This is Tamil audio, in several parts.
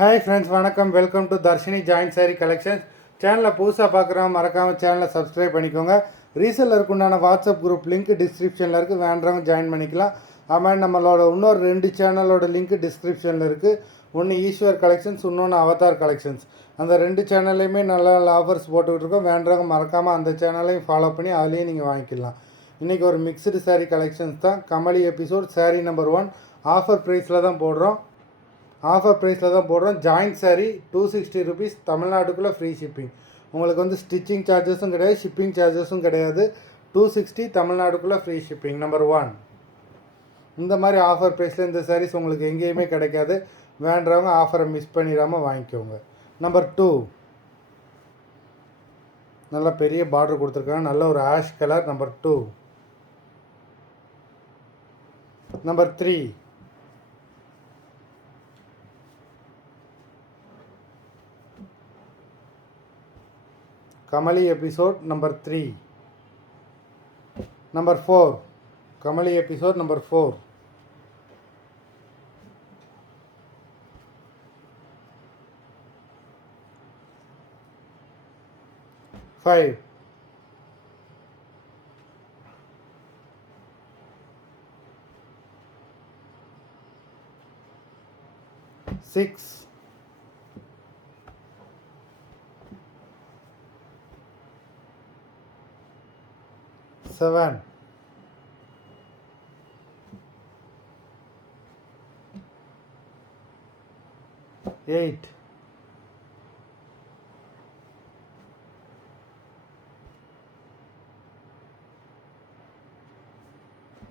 ஹாய் ஃப்ரெண்ட்ஸ், வணக்கம். Welcome to Darshini joint sari collections. சேனலை புதுசாக பார்க்குறவங்க மறக்காமல் சேனலை சப்ஸ்கிரைப் பண்ணிக்கோங்க. ரீசெல்லருக்கு உண்டான வாட்ஸ்அப் குரூப் லிங்க் டிஸ்கிரிப்ஷனில் இருக்குது, வேண்டவங்க ஜாயின் பண்ணிக்கலாம். அதுமாதிரி நம்மளோட இன்னொரு 2 சேனலோட லிங்க் டிஸ்கிரிப்ஷனில் இருக்குது. ஒன்று ஈஸ்வர் கலெக்ஷன்ஸ், இன்னொன்று அவதார் கலெக்ஷன்ஸ். அந்த 2 சேனல்லையுமே நல்ல நல்ல ஆஃபர்ஸ் போட்டுக்கிட்டு இருக்கோம். வேண்டவங்க மறக்காமல் அந்த சேனலையும் ஃபாலோ பண்ணி அதுலேயும் நீங்கள் வாங்கிக்கலாம். இன்றைக்கி ஒரு மிக்சடு சாரீ கலெக்ஷன்ஸ் தான். Kamali episode sari number 1 offer ப்ரைஸில் தான் போடுறோம். Joint sari 260 rupees. தமிழ்நாட்டுக்குள்ளே ஃப்ரீ ஷிப்பிங். உங்களுக்கு ஸ்டிச்சிங் சார்ஜஸும் கிடையாது, ஷிப்பிங் சார்ஜஸும் கிடையாது. 260 தமிழ்நாட்டுக்குள்ளே ஃப்ரீ ஷிப்பிங். நம்பர் 1. இந்த மாதிரி ஆஃபர் ப்ரைஸில் இந்த சாரீஸ் உங்களுக்கு எங்கேயுமே கிடைக்காது. வேண்டவங்க ஆஃபரை மிஸ் பண்ணிடாமல் வாங்கிக்கோங்க. நம்பர் 2, நல்ல பெரிய பார்டர் கொடுத்துருக்காங்க, நல்ல ஒரு ash colour. Number 2. Number 3, Kamali episode number 3. Number 4, Kamali episode number 4. 5, 6, 7, 8,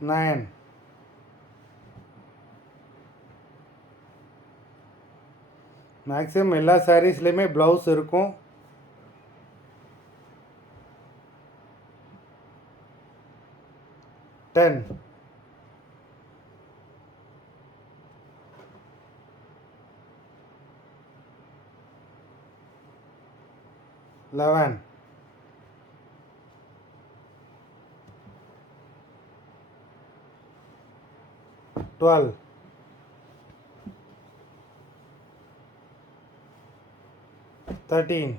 9, maximum எல்லா சாரீஸ்லையுமே ப்ளவுஸ் இருக்கும். 10, 11, 12, 13,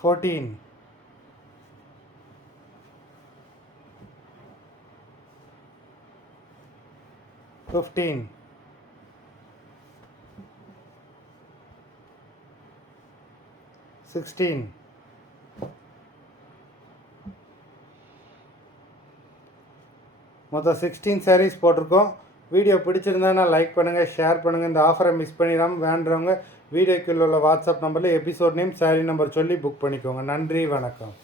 14, 15, 16, மொத்தம் 16 சாரீஸ் போட்டிருக்கோம். வீடியோ பிடிச்சிருந்தா லைக் பண்ணுங்கள், ஷேர் பண்ணுங்கள். இந்த ஆஃபரை மிஸ் பண்ணிடாமல் வேண்டுறவங்க வீடியோக்குள்ள உள்ள வாட்ஸ்அப் நம்பரில் எபிசோட் நேம், சாரீ நம்பர் சொல்லி புக் பண்ணிக்கோங்க. நன்றி, வணக்கம்.